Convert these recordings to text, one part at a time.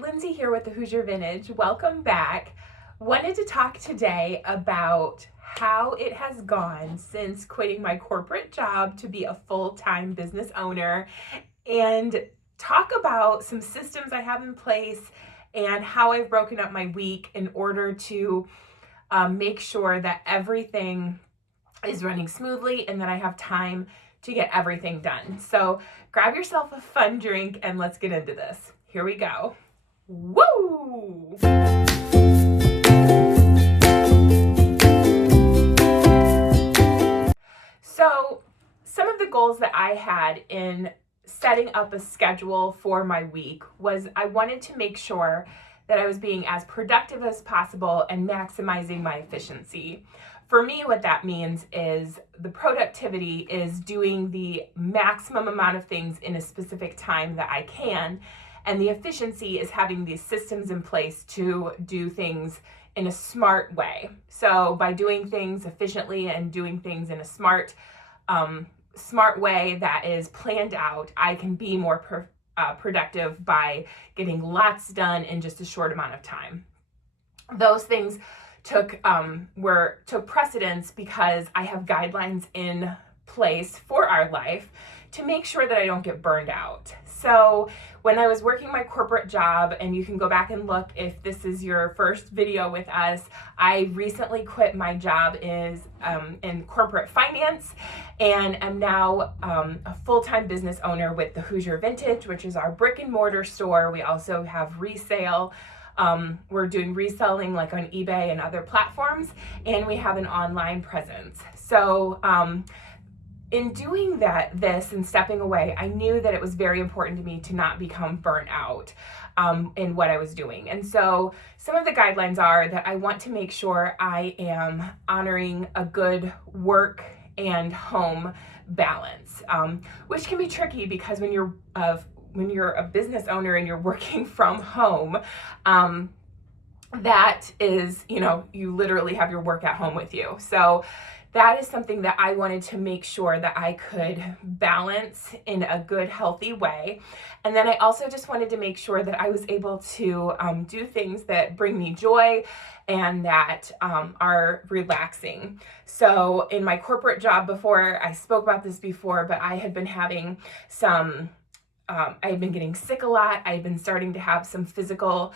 Lindsay here with the Hoosier Vintage. Welcome back. Wanted to talk today about how it has gone since quitting my corporate job to be a full-time business owner, and talk about some systems I have in place and how I've broken up my week in order to make sure that everything is running smoothly and that I have time to get everything done. So grab yourself a fun drink and let's get into this. Here we go. Woo! So some of the goals that I had in setting up a schedule for my week was I wanted to make sure that I was being as productive as possible and maximizing my efficiency. For me, what that means is the productivity is doing the maximum amount of things in a specific time that I can, and the efficiency is having these systems in place to do things in a smart way. So by doing things efficiently and doing things in a smart way that is planned out, I can be more productive by getting lots done in just a short amount of time. Those things took precedence because I have guidelines in place for our life to make sure that I don't get burned out. So when I was working my corporate job, and you can go back and look if this is your first video with us, I recently quit my job in corporate finance and am now a full-time business owner with the Hoosier Vintage, which is our brick and mortar store. We also have resale. We're doing reselling like on eBay and other platforms, and we have an online presence. So in doing this and stepping away, I knew that it was very important to me to not become burnt out in what I was doing. And so some of the guidelines are that I want to make sure I am honoring a good work and home balance, which can be tricky because when you're a business owner and you're working from home, that is, you literally have your work at home with you. So that is something that I wanted to make sure that I could balance in a good, healthy way. And then I also just wanted to make sure that I was able to do things that bring me joy and that are relaxing. So in my corporate job before, I spoke about this before, but I had been having I had been getting sick a lot. I had been starting to have some physical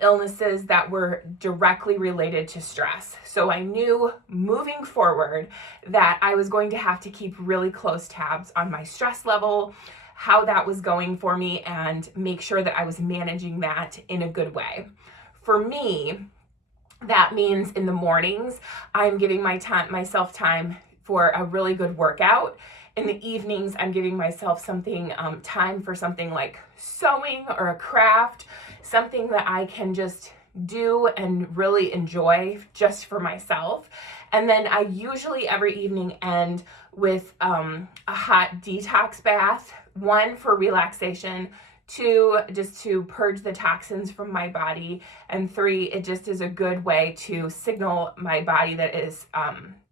illnesses that were directly related to stress. So I knew moving forward that I was going to have to keep really close tabs on my stress level, how that was going for me, and make sure that I was managing that in a good way. For me, that means in the mornings, I'm giving myself time for a really good workout. In the evenings, I'm giving myself time for something like sewing or a craft, something that I can just do and really enjoy just for myself. And then I usually every evening end with a hot detox bath, 1 for relaxation, 2 just to purge the toxins from my body, and 3 it just is a good way to signal my body that it is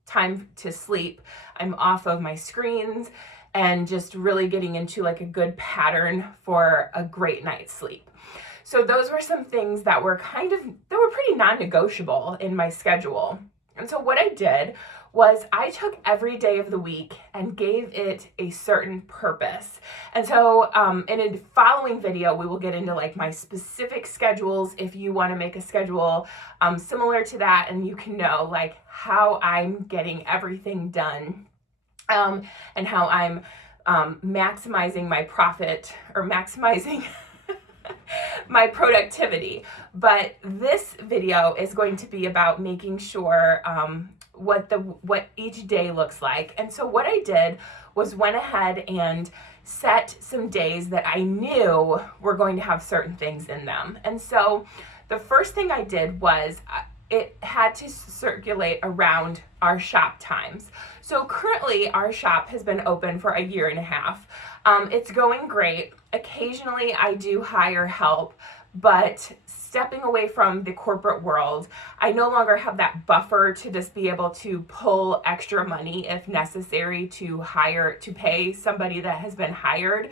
time to sleep. I'm off of my screens and just really getting into like a good pattern for a great night's sleep. So those were some things that were pretty non-negotiable in my schedule. And so what I did was I took every day of the week and gave it a certain purpose. And so in a following video, we will get into like my specific schedules if you want to make a schedule similar to that, and you can know like how I'm getting everything done and how I'm maximizing my profit or maximizing my productivity. But this video is going to be about making sure what each day looks like. And so what I did was went ahead and set some days that I knew were going to have certain things in them. And so the first thing I did was it had to circulate around our shop times. So currently our shop has been open for 1.5 years. It's going great. Occasionally I do hire help, but stepping away from the corporate world, I no longer have that buffer to just be able to pull extra money if necessary to pay somebody that has been hired.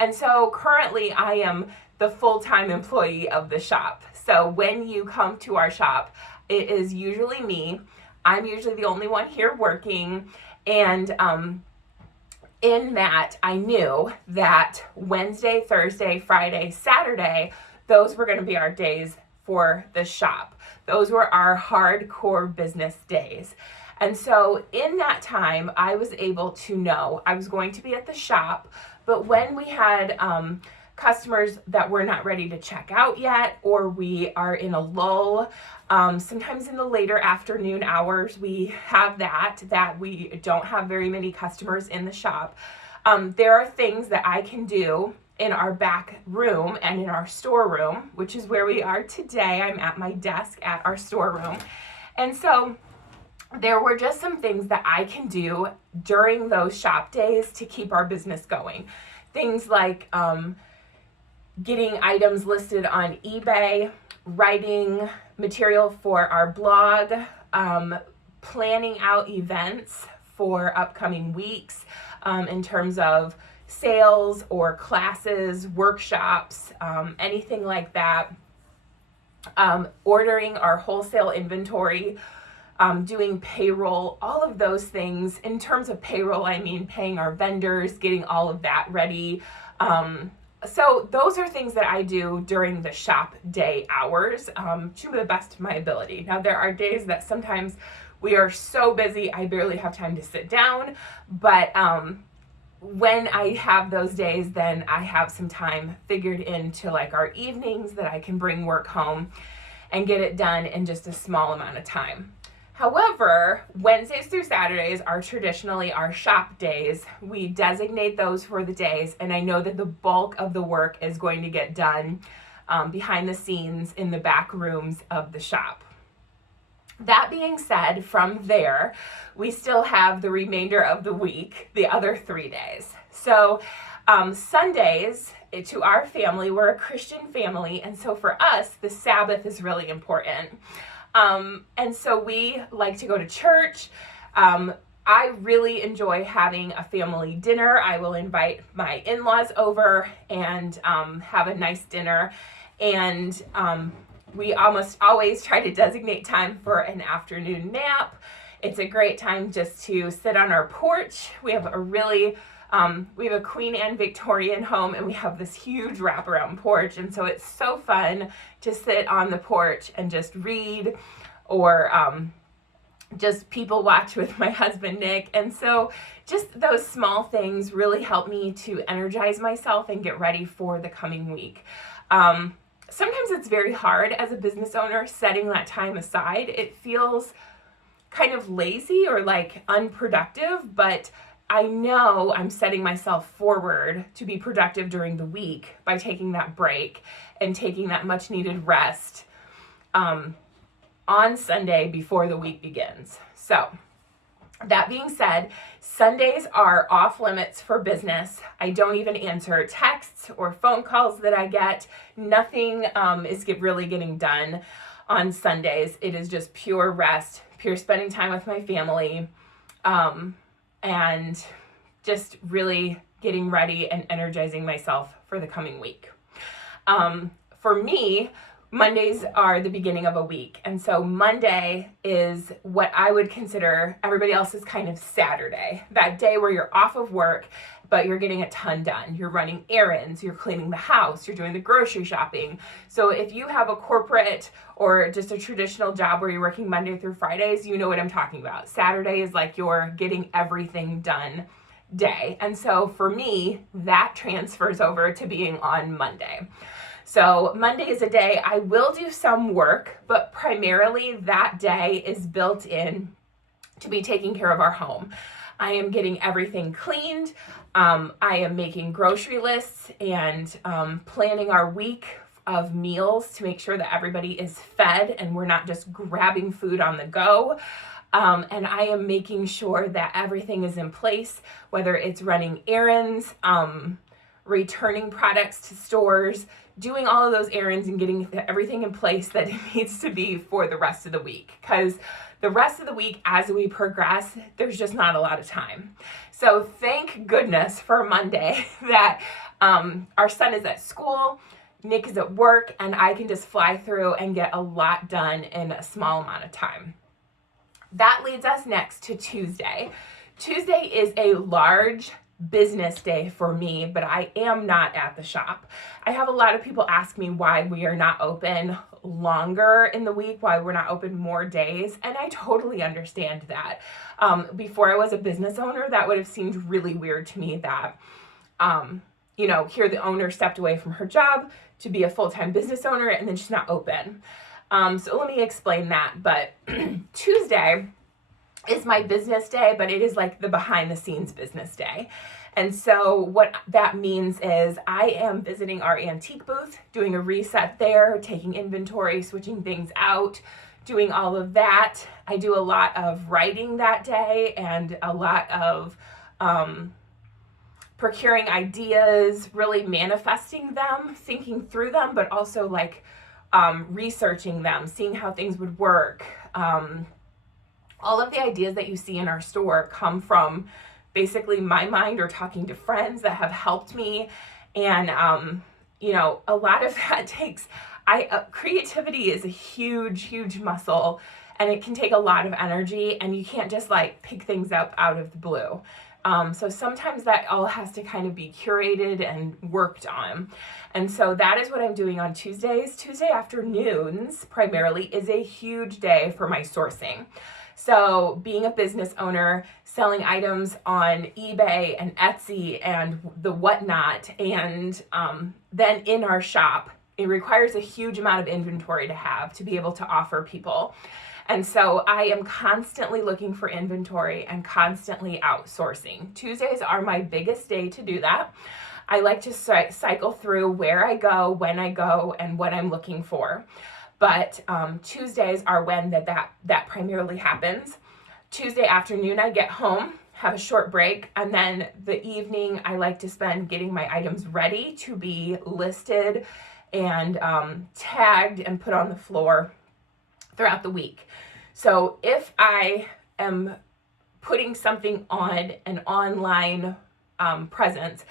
And so currently I am the full-time employee of the shop. So when you come to our shop, it is usually me. I'm usually the only one here working. And in that, I knew that Wednesday, Thursday, Friday, Saturday, those were going to be our days for the shop. Those were our hardcore business days. And so in that time, I was able to know I was going to be at the shop, but when we had customers that were not ready to check out yet, or we are in a lull, sometimes in the later afternoon hours, we have that we don't have very many customers in the shop. There are things that I can do in our back room and in our storeroom, which is where we are today. I'm at my desk at our storeroom. And so there were just some things that I can do during those shop days to keep our business going. Things like getting items listed on eBay, writing material for our blog, planning out events for upcoming weeks in terms of sales or classes, workshops, anything like that. Ordering our wholesale inventory, doing payroll, all of those things. In terms of payroll, I mean paying our vendors, getting all of that ready. So those are things that I do during the shop day hours to the best of my ability. Now, there are days that sometimes we are so busy, I barely have time to sit down, but when I have those days, then I have some time figured into like our evenings that I can bring work home and get it done in just a small amount of time. However, Wednesdays through Saturdays are traditionally our shop days. We designate those for the days, and I know that the bulk of the work is going to get done behind the scenes in the back rooms of the shop. That being said, from there, we still have the remainder of the week, the other 3 days. So Sundays, to our family, we're a Christian family, and so for us, the Sabbath is really important. And so we like to go to church. I really enjoy having a family dinner. I will invite my in-laws over and have a nice dinner. And we almost always try to designate time for an afternoon nap. It's a great time just to sit on our porch. We have a Queen Anne Victorian home, and we have this huge wraparound porch, and so it's so fun to sit on the porch and just read or just people watch with my husband Nick. And so just those small things really help me to energize myself and get ready for the coming week. Sometimes it's very hard as a business owner setting that time aside. It feels kind of lazy or like unproductive, but I know I'm setting myself forward to be productive during the week by taking that break and taking that much needed rest on Sunday before the week begins. So that being said, Sundays are off limits for business. I don't even answer texts or phone calls that I get. Nothing is really getting done on Sundays. It is just pure rest, pure spending time with my family, and just really getting ready and energizing myself for the coming week. For me, Mondays are the beginning of a week. And so Monday is what I would consider everybody else's kind of Saturday, that day where you're off of work, but you're getting a ton done. You're running errands, you're cleaning the house, you're doing the grocery shopping. So if you have a corporate or just a traditional job where you're working Monday through Fridays, you know what I'm talking about. Saturday is like your getting everything done day. And so for me, that transfers over to being on Monday. So Monday is a day I will do some work, but primarily that day is built in to be taking care of our home. I am getting everything cleaned. I am making grocery lists and planning our week of meals to make sure that everybody is fed and we're not just grabbing food on the go. And I am making sure that everything is in place, whether it's running errands, returning products to stores, doing all of those errands and getting everything in place that it needs to be for the rest of the week. Because the rest of the week, as we progress, there's just not a lot of time. So thank goodness for Monday that Our son is at school, Nick is at work, and I can just fly through and get a lot done in a small amount of time. That leads us next to Tuesday. Tuesday is a large business day for me, but I am not at the shop. I have a lot of people ask me why we are not open longer in the week, why we're not open more days, and I totally understand that. Before I was a business owner, that would have seemed really weird to me that, here the owner stepped away from her job to be a full-time business owner and then she's not open. So let me explain that. But Tuesday is my business day, but it is like the behind the scenes business day. And so what that means is I am visiting our antique booth, doing a reset there, taking inventory, switching things out, doing all of that. I do a lot of writing that day and a lot of procuring ideas, really manifesting them, thinking through them, but also like researching them, seeing how things would work. All of the ideas that you see in our store come from basically my mind or talking to friends that have helped me. And, a lot of that takes, creativity is a huge, huge muscle, and it can take a lot of energy, and you can't just like pick things up out of the blue. So sometimes that all has to kind of be curated and worked on. And so that is what I'm doing on Tuesdays. Tuesday afternoons primarily is a huge day for my sourcing. So being a business owner, selling items on eBay and Etsy and the whatnot, and then in our shop, it requires a huge amount of inventory to have to be able to offer people. And so I am constantly looking for inventory and constantly outsourcing. Tuesdays are my biggest day to do that. I like to cycle through where I go, when I go, and what I'm looking for. But Tuesdays are when that primarily happens. Tuesday afternoon, I get home, have a short break, and then the evening I like to spend getting my items ready to be listed and tagged and put on the floor throughout the week. So if I am putting something on an online presence,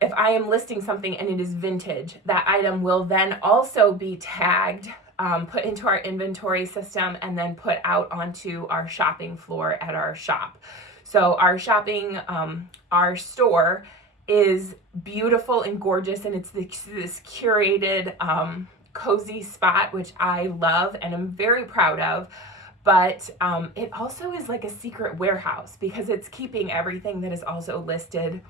if I am listing something and it is vintage, that item will then also be tagged, put into our inventory system, and then put out onto our shopping floor at our shop. So our our store is beautiful and gorgeous, and it's this curated, cozy spot, which I love and I'm very proud of. But it also is like a secret warehouse because it's keeping everything that is also listed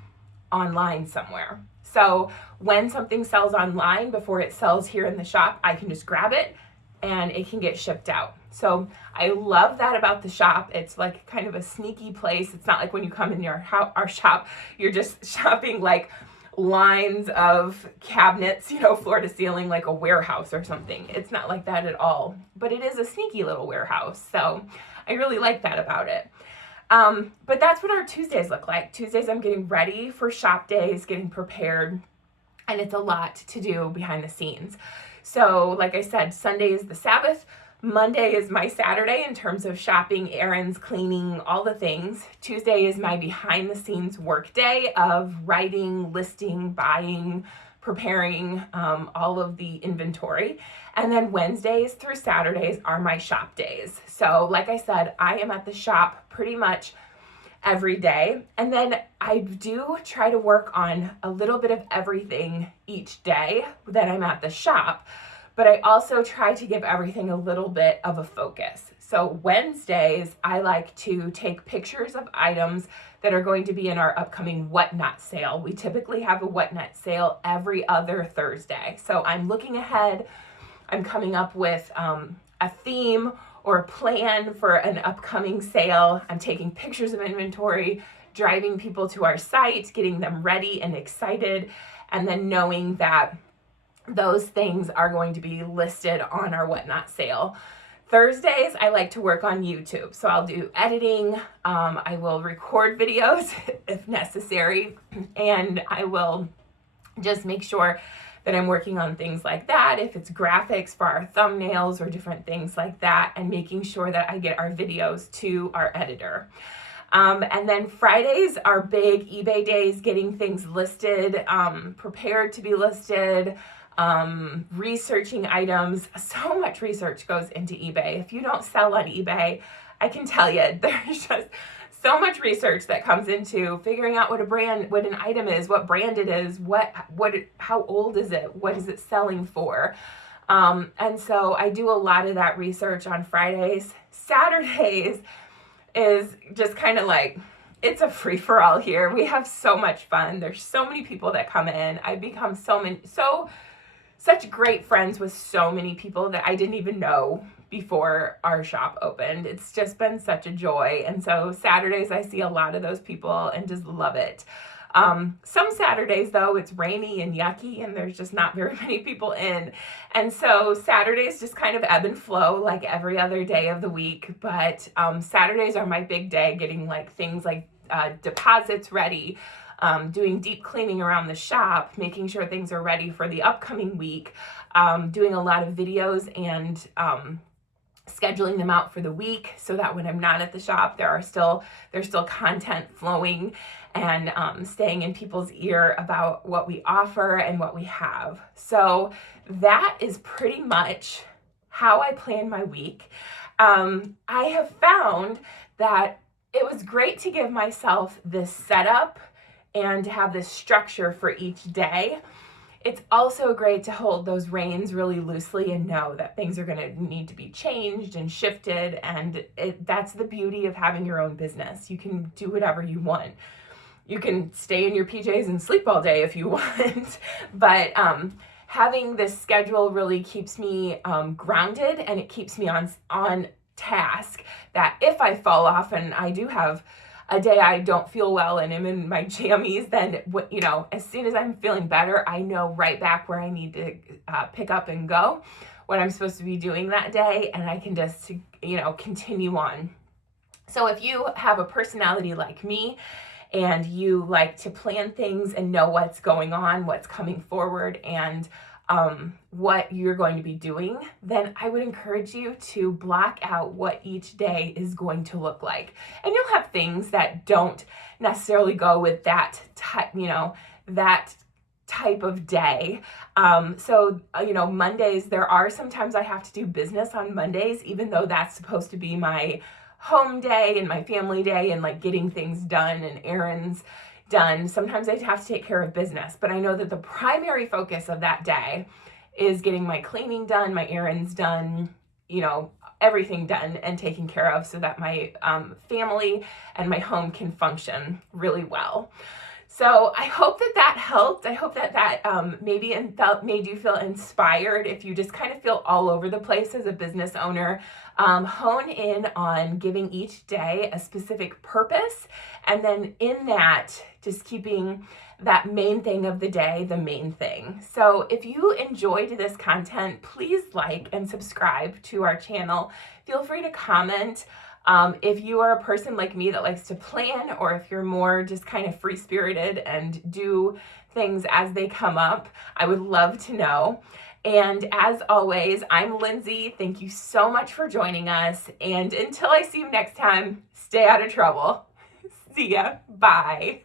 online somewhere. So when something sells online before it sells here in the shop, I can just grab it and it can get shipped out. So I love that about the shop. It's like kind of a sneaky place. It's not like when you come in our shop, you're just shopping like lines of cabinets, floor to ceiling, like a warehouse or something. It's not like that at all, but it is a sneaky little warehouse. So I really like that about it. But that's what our Tuesdays look like. Tuesdays, I'm getting ready for shop days, getting prepared, and it's a lot to do behind the scenes. So like I said, Sunday is the Sabbath. Monday is my Saturday in terms of shopping, errands, cleaning, all the things. Tuesday is my behind the scenes work day of writing, listing, buying, preparing all of the inventory. And then Wednesdays through Saturdays are my shop days. So like I said, I am at the shop pretty much every day. And then I do try to work on a little bit of everything each day that I'm at the shop. But I also try to give everything a little bit of a focus. So Wednesdays, I like to take pictures of items that are going to be in our upcoming Whatnot sale. We typically have a Whatnot sale every other Thursday. So I'm looking ahead. I'm coming up with a theme or a plan for an upcoming sale. I'm taking pictures of inventory, driving people to our site, getting them ready and excited, and then knowing that those things are going to be listed on our Whatnot sale. Thursdays, I like to work on YouTube. So I'll do editing. I will record videos if necessary. And I will just make sure that I'm working on things like that. If it's graphics for our thumbnails or different things like that, and making sure that I get our videos to our editor. And then Fridays are big eBay days, getting things listed, prepared to be listed, researching items. So much research goes into eBay. If you don't sell on eBay, I can tell you, there's just so much research that comes into figuring out what an item is, what brand it is, how old is it, what is it selling for. And so I do a lot of that research on Fridays. Saturdays is just kind of like, it's a free-for-all here. We have so much fun. There's so many people that come in. I've become such great friends with so many people that I didn't even know before our shop opened. It's just been such a joy. And so Saturdays, I see a lot of those people and just love it. Some Saturdays, though, it's rainy and yucky and there's just not very many people in. And so Saturdays just kind of ebb and flow like every other day of the week. But Saturdays are my big day, getting things like deposits ready, doing deep cleaning around the shop, making sure things are ready for the upcoming week, doing a lot of videos and scheduling them out for the week so that when I'm not at the shop, there's still content flowing and staying in people's ear about what we offer and what we have. So that is pretty much how I plan my week. I have found that it was great to give myself this setup and to have this structure for each day. It's also great to hold those reins really loosely and know that things are going to need to be changed and shifted. And that's the beauty of having your own business. You can do whatever you want. You can stay in your PJs and sleep all day if you want. But having this schedule really keeps me grounded, and it keeps me on task, that if I fall off and I do have a day I don't feel well and I'm in my jammies, then as soon as I'm feeling better, I know right back where I need to pick up and go, what I'm supposed to be doing that day, and I can just continue on. So if you have a personality like me and you like to plan things and know what's going on, what's coming forward, and what you're going to be doing, then I would encourage you to block out what each day is going to look like. And you'll have things that don't necessarily go with that type of day. Mondays, there are sometimes I have to do business on Mondays, even though that's supposed to be my home day and my family day and getting things done and errands done. Sometimes I have to take care of business, but I know that the primary focus of that day is getting my cleaning done, my errands done, everything done and taken care of so that my family and my home can function really well. So I hope that helped. I hope that made you feel inspired. If you just kind of feel all over the place as a business owner, hone in on giving each day a specific purpose, and then in that, just keeping that main thing of the day the main thing. So if you enjoyed this content, please like and subscribe to our channel. Feel free to comment. If you are a person like me that likes to plan, or if you're more just kind of free-spirited and do things as they come up, I would love to know. And as always, I'm Lindsay. Thank you so much for joining us. And until I see you next time, stay out of trouble. See ya. Bye.